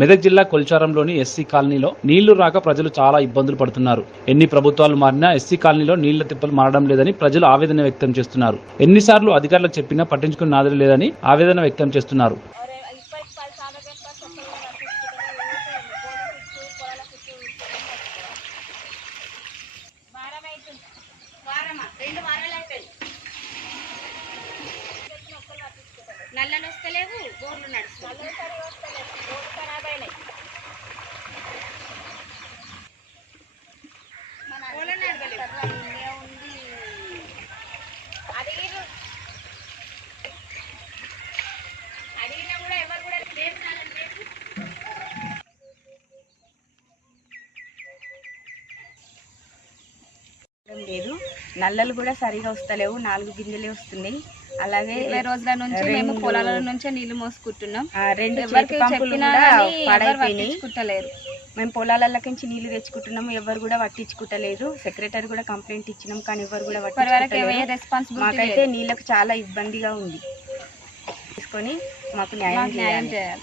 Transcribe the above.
మెదక్ జిల్లా కొల్చారంలోని ఎస్సీ కాలనీలో నీళ్ళు రాక ప్రజలు చాలా ఇబ్బందులు పడుతున్నారు. ఎన్ని ప్రభుత్వాలు మారినా ఎస్సీ కాలనీలో నీళ్ళ తిప్పలు మారడం లేదని ప్రజలు ఆవేదన వ్యక్తం చేస్తున్నారు. ఎన్నిసార్లు అధికారులకు చెప్పినా పట్టించుకున్న నాదులు లేదని ఆవేదన వ్యక్తం చేస్తున్నారు. నల్లలు వస్తలేవు బోర్లు నడుస్తున్నాయి పొలం నడవలేవు. అడిగినా కూడా ఎవరు కూడా లేదు. నల్లలు కూడా సరిగా వస్తలేవు. నాలుగు బిందెలే వస్తున్నాయి. అలాగే ఇరవై రోజుల నుంచి మేము పొలాల నుంచే నీళ్ళు మోసుకుంటున్నాం. రెండు ఎవరికి చెప్పినా కూడా మేము పొలాలకి నీళ్ళు తెచ్చుకుంటున్నాము. ఎవరు కూడా పట్టించుకుంటలేదు. సెక్రటరీ కూడా కంప్లైంట్ ఇచ్చినాం కానీ ఎవరు కూడా పట్టించుకుంటలేరు మాకైతే నీళ్ళకు చాలా ఇబ్బందిగా ఉంది. తీసుకొని మాకు న్యాయం చేయాలి.